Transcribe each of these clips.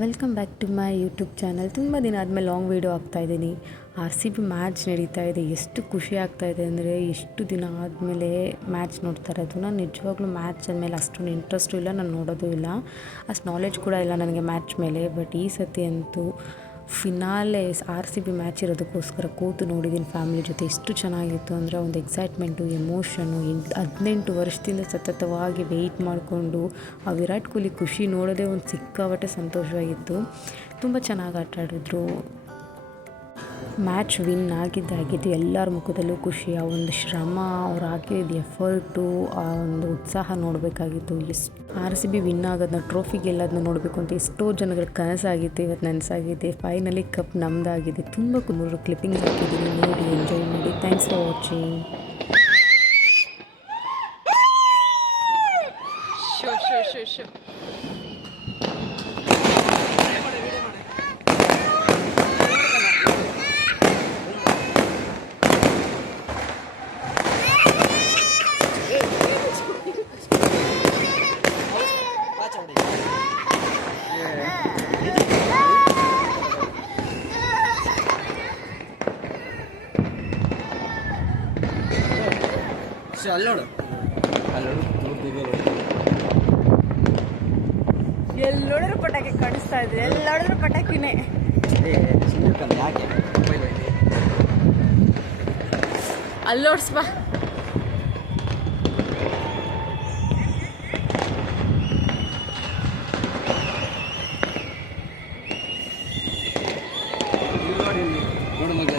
Welcome back to my YouTube channel. ತುಂಬ ದಿನ ಆದಮೇಲೆ ಲಾಂಗ್ ವೀಡಿಯೋ ಆಗ್ತಾಯಿದ್ದೀನಿ. RCB ಮ್ಯಾಚ್ ನಡೀತಾ ಇದೆ. ಎಷ್ಟು ಖುಷಿ ಆಗ್ತಾಯಿದೆ ಅಂದರೆ, ಎಷ್ಟು ದಿನ ಆದಮೇಲೆ ಮ್ಯಾಚ್ ನೋಡ್ತಾ ಇರೋದು. ನಾನು ನಿಜವಾಗ್ಲೂ ಮ್ಯಾಚ್ ಅಂದಮೇಲೆ ಅಷ್ಟೊಂದು ಇಂಟ್ರೆಸ್ಟು ಇಲ್ಲ, ನಾನು ನೋಡೋದು ಇಲ್ಲ, ಅಷ್ಟು ನಾಲೆಡ್ಜ್ ಕೂಡ ಇಲ್ಲ ನನಗೆ ಮ್ಯಾಚ್ ಮೇಲೆ. ಬಟ್ ಈ ಸತಿ ಅಂತೂ ಫಿನಾಲೆ RCB ಮ್ಯಾಚ್ ಇರೋದಕ್ಕೋಸ್ಕರ ಕೂತು ನೋಡಿದ್ದೀನಿ ಫ್ಯಾಮಿಲಿ ಜೊತೆ. ಎಷ್ಟು ಚೆನ್ನಾಗಿತ್ತು ಅಂದರೆ, ಒಂದು ಎಕ್ಸೈಟ್ಮೆಂಟು, ಎಮೋಷನ್ನು. 18 ವರ್ಷದಿಂದ ಸತತವಾಗಿ ವೆಯ್ಟ್ ಮಾಡಿಕೊಂಡು ಆ ವಿರಾಟ್ ಕೊಹ್ಲಿ ಖುಷಿ ನೋಡೋದೇ ಒಂದು ಸಿಕ್ಕಾಪಟ್ಟೆ ಸಂತೋಷವಾಗಿತ್ತು. ತುಂಬ ಚೆನ್ನಾಗಿ ಆಟ ಆಡಿದ್ರು. ಮ್ಯಾಚ್ ವಿನ್ ಆಗಿದ್ದು ಎಲ್ಲರ ಮುಖದಲ್ಲೂ ಖುಷಿ. ಆ ಒಂದು ಶ್ರಮ, ಅವ್ರು ಹಾಕಿದ ಎಫರ್ಟು, ಆ ಒಂದು ಉತ್ಸಾಹ ನೋಡಬೇಕಾಗಿತ್ತು. ಎಷ್ಟು RCB ವಿನ್ ಆಗೋದನ್ನ, ಟ್ರೋಫಿ ಗೆಲ್ಲೋದನ್ನ ನೋಡಬೇಕು ಅಂತ ಎಷ್ಟೋ ಜನಗಳ ಕನಸಾಗಿತ್ತು. ಇವತ್ತು ನನಸಾಗಿದೆ. Finally cup ನಮ್ಮದಾಗಿದೆ. ತುಂಬ ಕ್ಲಿಪ್ಪಿಂಗ್ಸ್ ಹಾಕಿದ್ದೀನಿ, ನೋಡಿ ಎಂಜಾಯ್ ಮಾಡಿ. Thanks for watching. ಅಲ್ಲೋಡು ಎಲ್ಲೋಡಿದ್ರು ಪಟಾಕಿ ಕಾಣಿಸ್ತಾ ಇದೆ. ಎಲ್ಲೋಡಿದ್ರು ಪಟಾಕಿನೇ. ಯಾಕೆ ಅಲ್ಲೋಡ್ಸ್ಬಾ. ನೋಡು ಮಗ,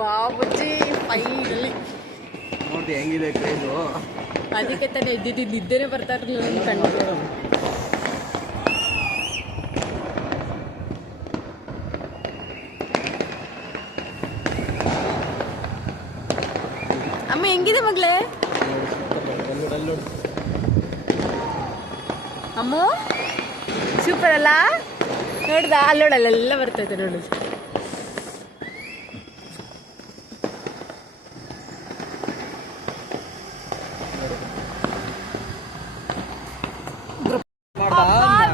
ವಾವ್ ಬುಜ್ಜಿ, ಫೈನಲಿ ನೋಡಿ ಹೆಂಗಿದೆ ಕ್ರೇಜು. ಅದಕ್ಕೆ ತಾನೇ ಇದ್ದಿದ್ದು, ನಿದ್ದೆನೇ ಬರ್ತಾ ಇರಲಿಲ್ಲ ನನ್ನ ಕಣ್ಣು. ಅಮ್ಮ ಹೆಂಗಿದೆ ಮಗಳೇ? ಅಮ್ಮ ಸೂಪರ್ ಅಲ್ಲ? ನೋಡ್ದ ಅಲ್ಲೋಡಲ್ಲೆಲ್ಲ ಬರ್ತೈತೆ ನೋಡು.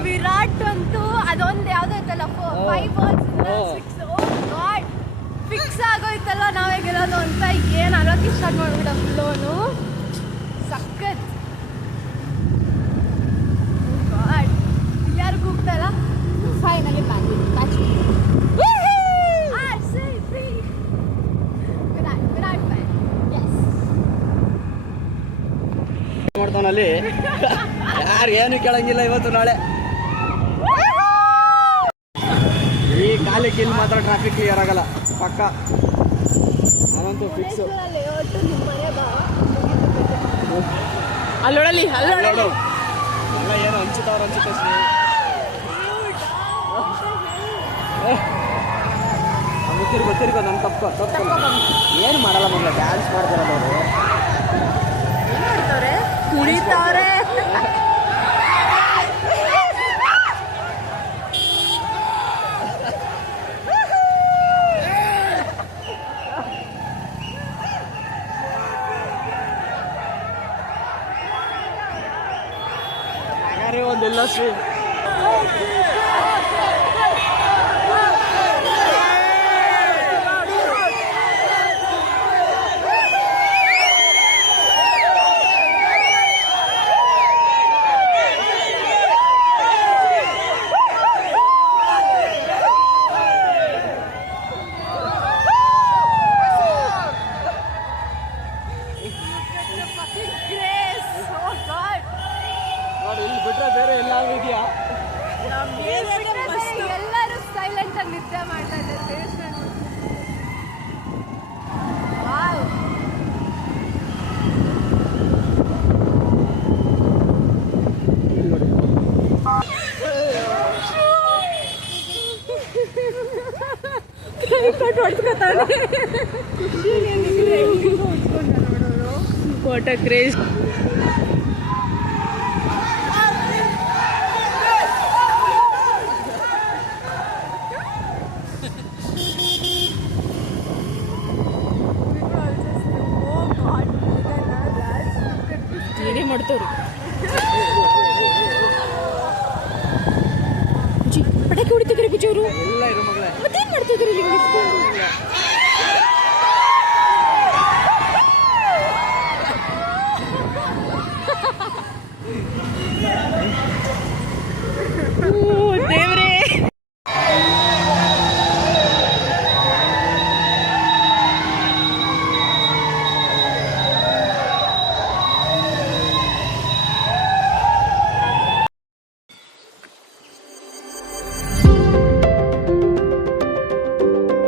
ವಿರಾಟ್ ಅಂತೂ ಅದೊಂದು ಯಾವ್ದು ಐತಲ್ಲ, 5 balls 6 ಫಿಕ್ಸ್ ಆಗೋಯ್ತಲ್ಲ ನಾವೇ ಗೆಲ್ಲೋದು ಅಂತ. ಏನು ಅಳೋಕೆ ಸ್ಟಾರ್ಟ್ ಮಾಡ್ಬಿಡ ಫುಲ್ಲೋನು. ಸಖತ್ ಯಾರು ಕೂಗ್ತಲ್ಲ. ಫೈನಲಿ ಮ್ಯಾಚ್ ಮಾಡ್ತಾವನಲ್ಲಿ ಯಾರು ಏನು ಕೇಳಂಗಿಲ್ಲ ಇವತ್ತು ನಾಳೆ. ಈ ಕಾಲಿಗೆ ಇಲ್ಲಿ ಮಾತ್ರ ಟ್ರಾಫಿಕ್ ಕ್ಲಿಯರ್ ಆಗಲ್ಲ ಪಕ್ಕ, ನಾನಂತೂ ಫಿಕ್ಸ್. ಅಲ್ಲೋಡಲಿ ನೋಡು ಎಲ್ಲ ಏನು ಹಂಚುತ್ತವ್ರು ಅನ್ಸುತ್ತೆ. ಗೊತ್ತಿರ್ಕೋ ನನ್ನ ತಪ್ಪು ಏನು ಮಾಡಲ್ಲ ಮಗ, ಡ್ಯಾನ್ಸ್ ಮಾಡ್ತಾರಲ್ಲ ಅವರು. ಕುಣಿತಾವ್ರೆ. ಒಂದಿಲ್ಲ ಶ್ರೀ ನೋಡಿ, ಇಲ್ಲಿ ಬಿಟ್ರೆ ಬೇರೆ ಎಲ್ಲಾದ್ರೂ ಇದೆಯಾ? ಎಲ್ಲರೂ ಸೈಲೆಂಟ್ ಆಗಿ ನಿದ್ದೆ ಮಾಡ್ತಾ ಇದ್ದಾರೆ. What a craze. ರೆಡಿ ಮಾಡ್ತವ್ರಿ ಪಟಾಕಿ ಹೊಡಿತಿದ್ರಿ ಬುಜ್ಜಿ ಅವರು. ಎಲ್ಲ ಇರೋ ಮಗಳೇ ಮತ್ತೇನ್ ಮಾಡ್ತಿದ್ರಿ ಇಲ್ಲಿ